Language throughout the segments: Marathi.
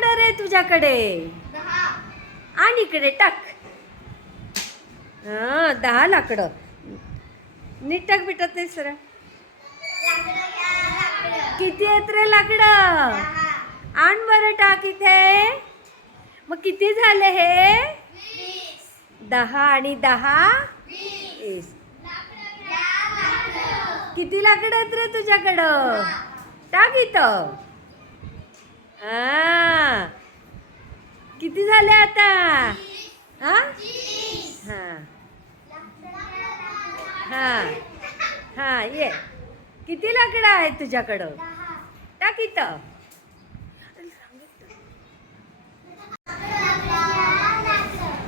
ऑर्डर रे तुझ्याकडे? आणि इकडे टाक. हा दहा लाकडं. नीट टाक भेटत नाही सर किती आहेत रे लाकडं? आण बरं टाक इथे. मग किती झाले हे? दहा आणि दहा? वीस. किती लाकडं आहेत रे तुझ्याकडं? टाक इथं. हा. किती झाले आता? हा? हा. हा. हा ये. किती लाकडं आहेत तुझ्याकडं? टाक इथं.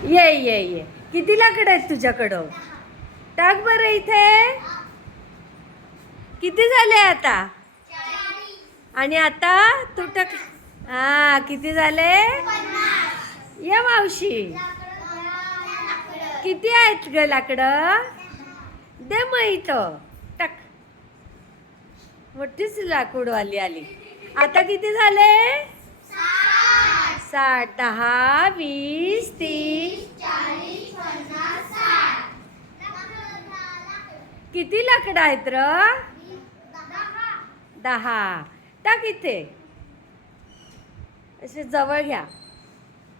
ये ये ये. किती लाकडं आहेत तुझ्याकडं? टाक बरं इथे. किती झाले आता? आणि आता तू टाक. हा किती झाले? ये मावशी. किती आहेत ग लाकडं? दे मग इथं. टाक. मोठीच लाकूडवाली आली. आता किती झाले? साठ. दहा वीस तीस. किती लाकडं आहेत र? दहा. टाक इथे. असे जवळ घ्या.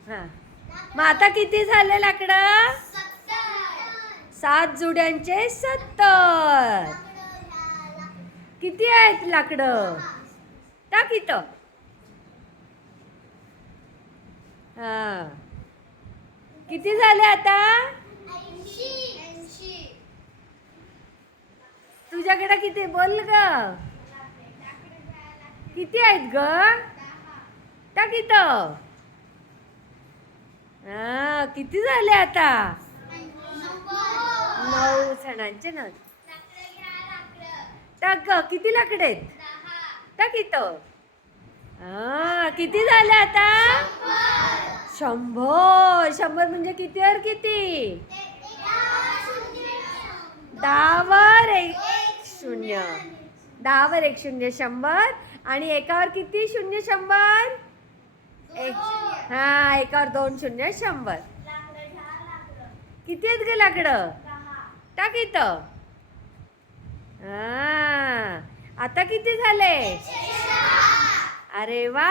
हां. मग आता किती झाले लाकडं? सात जुड्यांचे सत्तर. किती आहेत लाकडं? टाक इथं. हा. किती झाले आता? तुझ्याकडे किती? बोल ग. किती आहेत ग? टाक इथं. हा किती झाले आता? नऊ जणांचे ना. टाक किती लाकडे आहेत? टाक इथं. हा किती झाले आता? शंभर. शंभर म्हणजे किती वर किती? दहावर एक शून्य. दहावर एक शून्य शंभर. आणि एकावर किती? शून्य शंभर. एक हा एकावर दोन शून्य शंभर. किती आहेत ग लाकडं? टाक इथं. हा आता किती झाले? अरे वा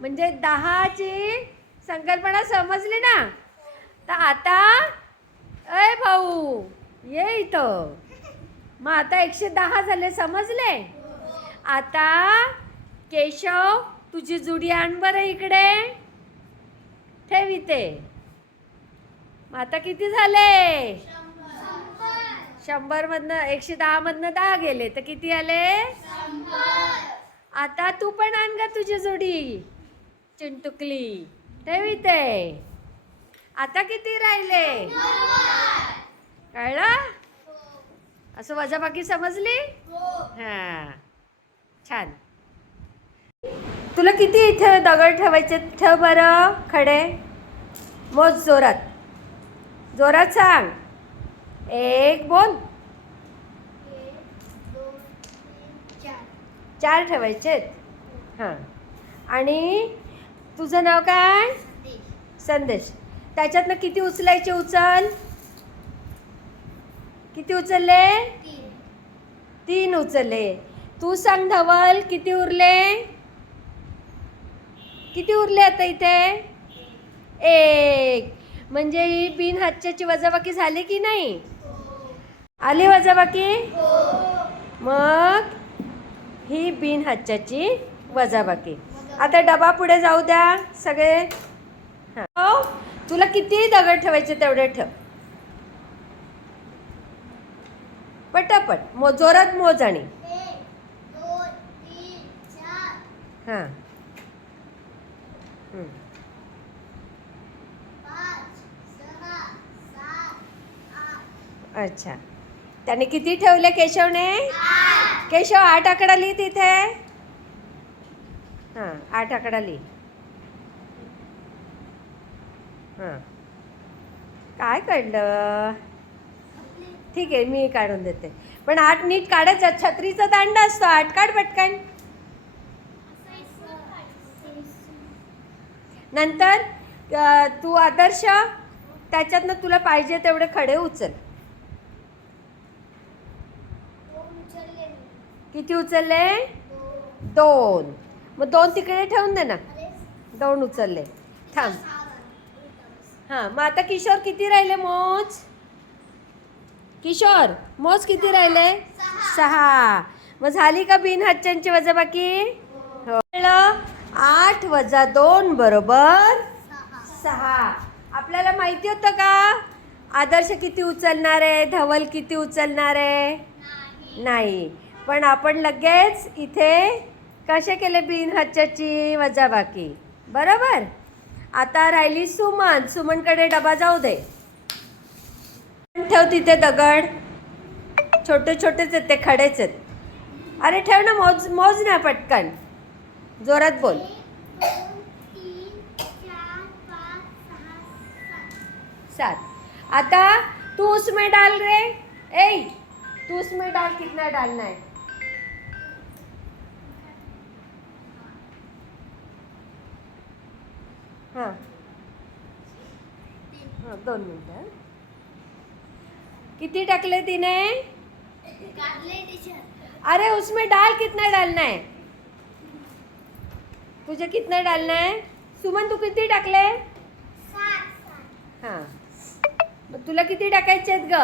म्हणजे दहाची संकल्पना समजली ना? तर आता अय भाऊ ये इथं. मग आता एकशे दहा झाले समजले? आता केशव तुझी जुडी आण बरं इकडे. ठेव इथे. मग आता किती झाले? शंभर. मधनं एकशे दहा मधनं दहा गेले. तर किती आले? आता तू पण आण ग तुझी जोडी. चिंटुकली. ठेव इथे. आता किती राहिले? कळलं? असं वजाबाकी समजली? हा. छान. तुला किती इथे दगड ठेवायचे? ठेव बरं खडे. मोज जोरात. जोरात सांग. एक बोल. चार ठेवायचे हां. आणि तुझं नाव काय? संदेश. त्याच्यातनं किती उचलायचे उचल? किती उचलले? तीन उचलले. तू सांग धवल किती उरले? किती उरले आता इथे? एक. म्हणजे ही बिन हातच्याची वजाबाकी झाली की नाही? आली वजाबाकी? मग ही बिन हातच्याची वजाबाकी. आता डबा पुढे जाऊ द्या सगळे. हां. हो तुला किती दगड ठेवायचे तेवढे ठेव. पटापट. मो जोरात मोज आणि. हं. अच्छा. त्याने किती ठेवले केशवने? केशव आठ आकडा लिही तिथे. हां आठ आकडा लिही. हां. काय काढलं? ठीक आहे मी काढून देते. पण आठ नीट काढायचं छत्रीचा दांडा असतो. आठ काढ पटकन. नंतर तू आदर्श त्याच्यातनं तुला पाहिजे तेवढे खडे उचल. किती उचलले? दोन. मग दोन तिकडे ठेवून दे ना. दोन उचलले. थांब. हां मग आता किशोर किती राहिले मोज? किशोर मोज किती राहिले? सहा. मग झाली का बिन हातच्यांची वजाबाकी? हो? आठ वजा दोन बरोबर सहा. आपल्याला माहिती होतं का? आदर्श किती उचलणार? आहे धवल किती उचलणार? आहे नाही. पण आपण लगेच इथे कसे केले बिन वजा वजाबाकी? बरोबर? आता राहिली सुमन. सुमनकडे डबा जाऊ दे. ठेव तिथे दगड. छोटे छोटेच आहेत ते खडेच आहेत. अरे ठेव ना मोज मोज ना पटकन. जोरात बोल. सात. आता तू उसमें डाल रे. ए तू उसमें डाल कितना डालना है? हाँ. हाँ दोन मिनटं किती टाकले तिने? अरे उसमें डाल कितना डालना है? तुझे कितना डालना है? सुमन तू किती टाकले? हां। मग तुला किती टाकायचे आहेत ग?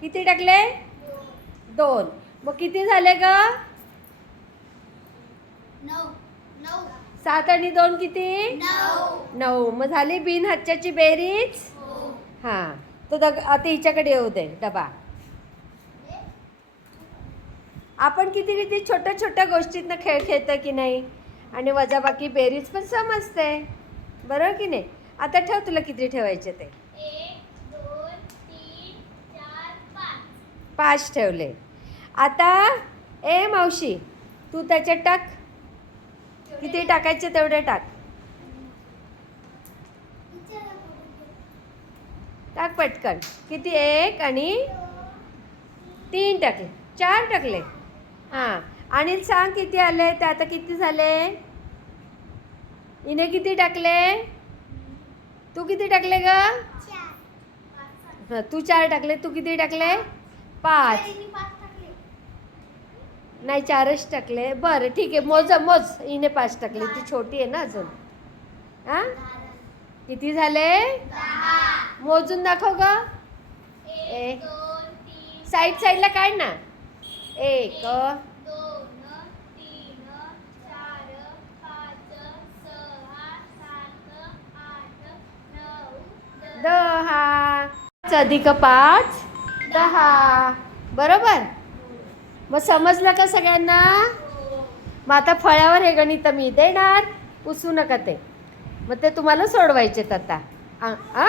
किती टाकले? दोन. मग किती झाले ग? सात आणि दोन किती? नऊ. मग झाली बिन हच्च्याची बेरीज? हां. तर दग आता हिच्याकडे येऊ दे डबा. आपण किती किती छोट्या छोट्या गोष्टीतनं खेळ खेळतो की नाही? आणि वजाबाकी बेरीज पण समजते. बरोबर की नाही? आता ठेव तुला किती ठेवायचे ते. पाच ठेवले. आता ए मावशी तू त्याच्यात टाक. किती टाकायचे तेवढे टाक. टाक पटकन. किती? एक आणि तीन टाकले. चार टाकले. हां. आणि सांग किती आले? ते आता किती झाले? हिने किती टाकले? तू किती टाकले ग? हं, तू चार टाकले तू किती टाकले? पाच. नाही चारच टाकले. बरं ठीक आहे. मोज मोज. हिने पाच टाकले. ती छोटी आहे ना अजून. हां? किती झाले? मोजून दाखव ग. एक. साईड साईडला काढ ना. एक अधिक पाच दहा. बरोबर? मग समजलं का सगळ्यांना? मग आता फळ्यावर हे गणित मी देणार. पुसू नका ते. मग ते तुम्हाला सोडवायचेत आता. आ आ?